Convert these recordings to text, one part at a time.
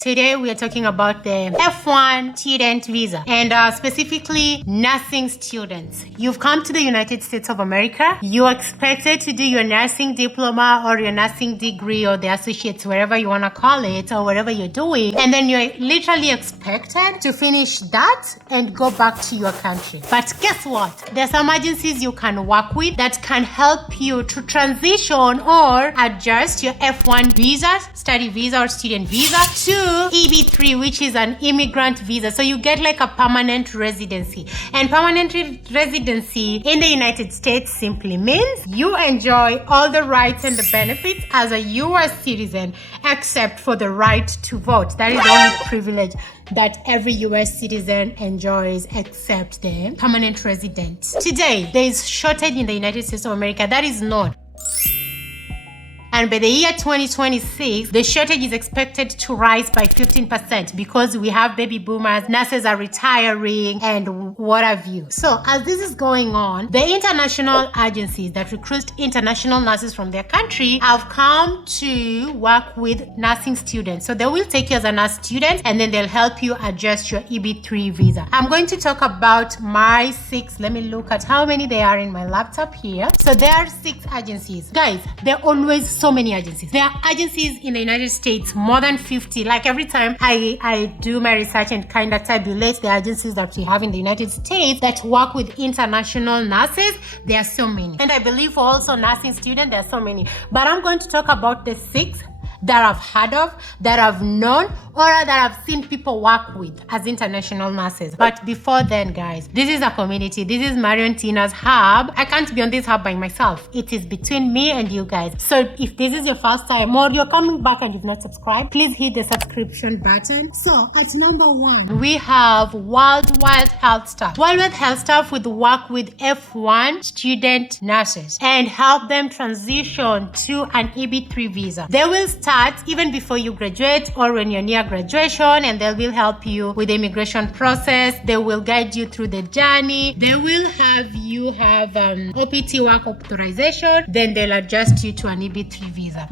Today we are talking about the F1 student visa and specifically nursing students. You've come to the United States of America. You're expected to do your nursing diploma or your nursing degree or the associates, wherever you want to call it, or whatever you're doing. And then you're literally expected to finish that and go back to your country. But guess what? There's some agencies you can work with that can help you to transition or adjust your F1 visa, study visa or student visa, to EB3, which is an immigrant visa. So you get like a permanent residency. And permanent residency in the United States simply means you enjoy all the rights and the benefits as a US citizen, except for the right to vote. That is the only privilege that every US citizen enjoys, except the permanent resident. Today, there is shortage in the United States of America. That is known. And by the year 2026, the shortage is expected to rise by 15% because we have baby boomers, nurses are retiring, and what have you. So as this is going on, the international agencies that recruit international nurses from their country have come to work with nursing students. So they will take you as a nurse student and then they'll help you adjust your EB3 visa. I'm going to talk about my 6. Let me look at how many there are in my laptop here. So there are 6 agencies. Guys, there are always so many agencies. There are agencies in the United States, more than 50. Like every time I do my research and kind of tabulate the agencies that we have in the United States that work with international nurses, there are so many. And I believe for also nursing students, there are so many. But I'm going to talk about the 6 that I've heard of, that I've known, or that I've seen people work with as international nurses. But before then, guys, this is a community. This is Marion Tina's hub. I can't be on this hub by myself. It is between me and you guys. So if this is your first time or you're coming back and you've not subscribed, please hit the subscription button. So at number 1, we have Worldwide Health Staff. Worldwide Health Staff will work with F1 student nurses and help them transition to an EB3 visa. They will start even before you graduate or when you're near graduation, and they will help you with the immigration process. They will guide you through the journey. They will have you have OPT work authorization. Then they'll adjust you to an EB3 visa.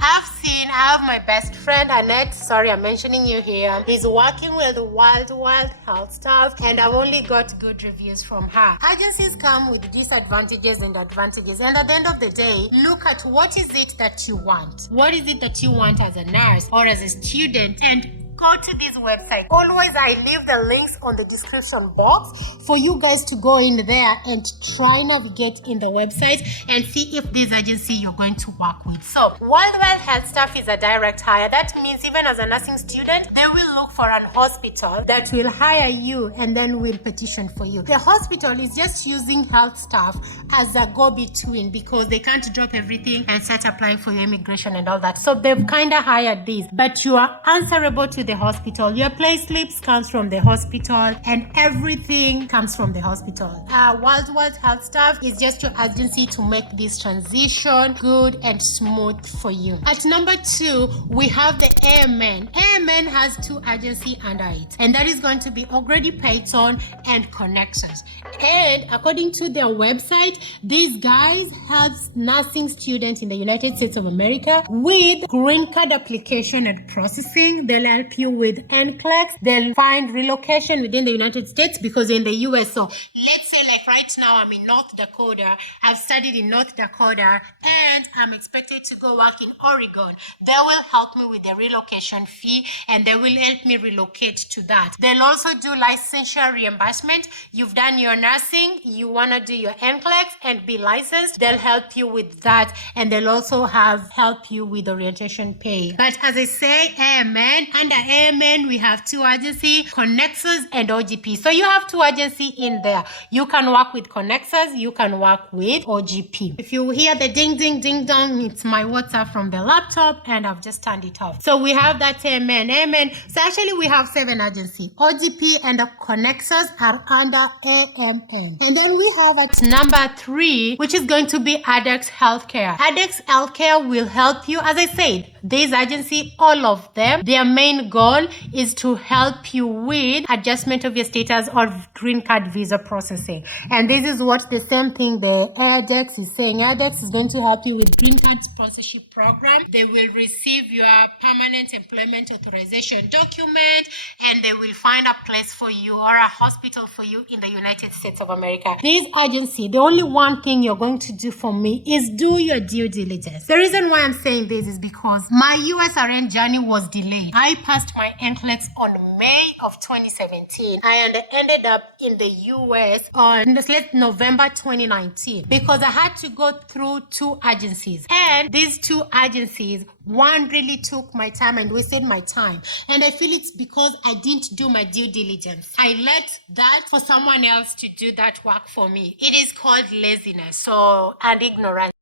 I have my best friend Annette. Sorry, I'm mentioning you here. He's working with Worldwide Health Staff, and I've only got good reviews from her. Agencies come with disadvantages and advantages, and at the end of the day, look at what is it that you want. What is it that you want as a nurse or as a student, and go to this website. Always, I leave the links on the description box for you guys to go in there and try navigate in the website and see if this agency you're going to work with. So, Worldwide Health Staff is a direct hire. That means even as a nursing student, they will look for an hospital that will hire you and then will petition for you. The hospital is just using health staff as a go-between because they can't drop everything and start applying for your immigration and all that. So they've kind of hired this, but you are answerable to the hospital. Your pay slips comes from the hospital and everything comes from the hospital. Worldwide Health Staff is just your agency to make this transition good and smooth for you. At number 2, we have the AMN. AMN has 2 agencies under it, and that is going to be O'Grady Payton and Connexus. And according to their website, these guys help nursing students in the United States of America with green card application and processing. They'll help you with NCLEX. They'll find relocation within the United States because in the US. So let's say like right now I'm in North Dakota. I've studied in North Dakota and I'm expected to go work in Oregon. They will help me with the relocation fee and they will help me relocate to that. They'll also do licensure reimbursement. You've done your nursing, you want to do your NCLEX and be licensed. They'll help you with that, and they'll also help you with orientation pay. But as I say, AMN, under AMN we have 2 agencies, Connexus and OGP. So you have 2 agencies in there. You can work with Connexus, you can work with OGP. If you hear the ding ding ding dong, it's my WhatsApp from the laptop and I've just turned it off. So we have that AMN. So actually we have 7 agencies. OGP and the Connexus are under AMN. And then we have at number 3, which is going to be Adex Healthcare. Adex Healthcare will help you. As I said, these agencies, all of them, their main goal is to help you with adjustment of your status or green card visa processing. And this is what the same thing the Adex is saying. Adex is going to help you with green card sponsorship program. They will receive your permanent employment authorization document document, and they will find a place for you or a hospital for you in the United States of America. This agency, the only one thing you're going to do for me is do your due diligence. The reason why I'm saying this is because my USRN journey was delayed. I passed my NCLEX on May of 2017 and ended up in the US on November 2019 because I had to go through two agencies, and these two agencies, one really took my time and wasted my time, and I feel it's because I didn't do my due diligence. I let that for someone else to do that work for me. It is called laziness and ignorance.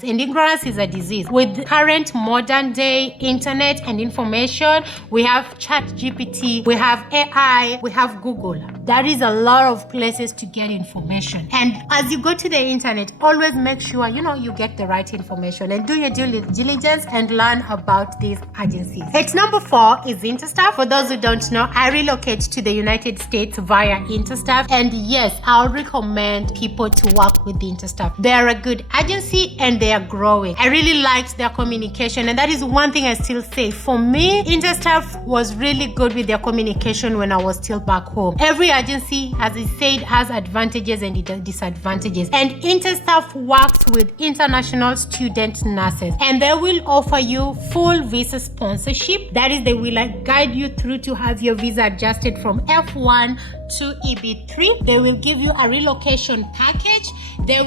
And ignorance is a disease. With current modern day internet and information, we have ChatGPT, we have AI, we have Google. There is a lot of places to get information. And as you go to the internet, always make sure you get the right information and do your due diligence and learn about these agencies. At number 4 is Interstaff. For those who don't know, I relocate to the United States via Interstaff, and yes, I'll recommend people to work with the Interstaff. They are a good agency and they are growing. I really liked their communication, and that is one thing I still say. For me, Interstaff was really good with their communication when I was still back home. Every agency, as I said, has advantages and disadvantages, and Interstaff works with international student nurses, and they will offer you full visa sponsorship. That is, they will guide you through to have your visa adjusted from F1 to EB3. They will give you a relocation package. They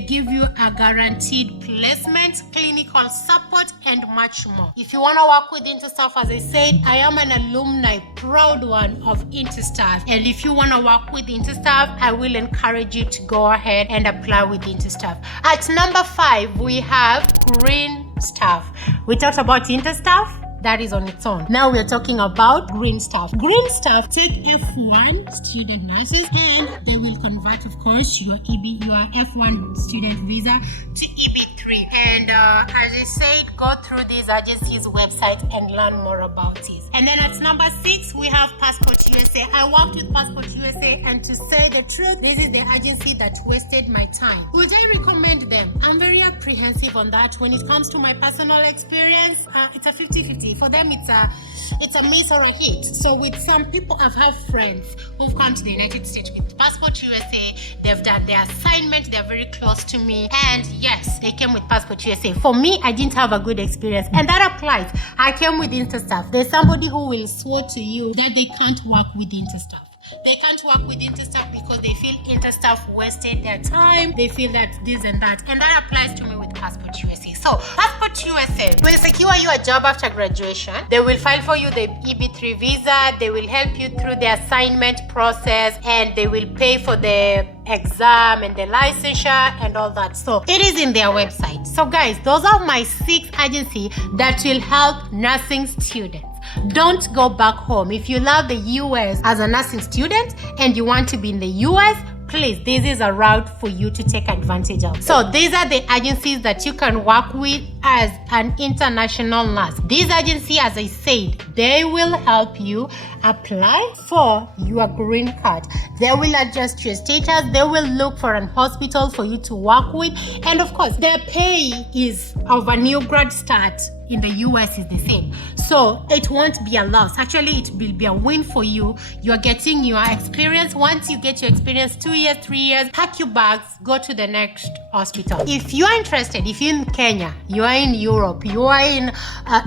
give you a guaranteed placement, clinical support, and much more. If you want to work with Interstaff, as I said, I am an alumni, proud one of Interstaff. And if you want to work with Interstaff, I will encourage you to go ahead and apply with Interstaff. At number 5, we have Greenstaff. We talked about Interstaff. That is on its own. Now we are talking about Greenstaff. Greenstaff take F1 student nurses, and they will convert, of course, your F1 student visa to EB3. And as I said, go through these agencies' website and learn more about it. And then at number 6, we have Passport USA. I worked with Passport USA, and to say the truth, this is the agency that wasted my time. Would I recommend them? I'm very apprehensive on that. When it comes to my personal experience, it's a 50-50. For them, it's a miss or a hit. So with some people, I've had friends who've come to the United States with Passport USA. They've done their assignment. They're very close to me. And yes, they came with Passport USA. For me, I didn't have a good experience. And that applies. I came with Interstaff. There's somebody who will swear to you that they can't work with Interstaff. They can't work with Interstaff because they feel Interstaff wasted their time. They feel that this and that. And that applies to me with Passport USA. So, Passport USA will secure you a job after graduation. They will file for you the EB3 visa. They will help you through the assignment process, and they will pay for the exam and the licensure and all that. So, it is in their website. So, guys, those are my 6 agencies that will help nursing students. Don't go back home. If you love the US as a nursing student and you want to be in the US, please, this is a route for you to take advantage of. So these are the agencies that you can work with as an international nurse. These agencies, as I said, they will help you apply for your green card. They will adjust your status. They will look for an hospital for you to work with. And of course, their pay is of a new grad start in the US is the same. So it won't be a loss. Actually, it will be a win for you. You are getting your experience. Once you get your experience, 2 years, 3 years, pack your bags, go to the next hospital. If you are interested, if you're in Kenya, you are in Europe, you are in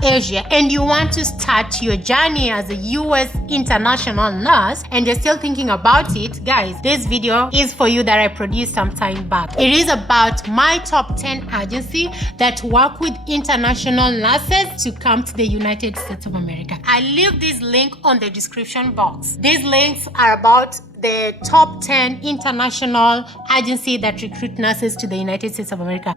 Asia, and you want to start your journey as a US international nurse, and you're still thinking about it, guys, this video is for you that I produced some time back. It is about my top 10 agencies that work with international nurses to come to the United States of America. I leave this link on the description box. These links are about the top 10 international agencies that recruit nurses to the United States of America.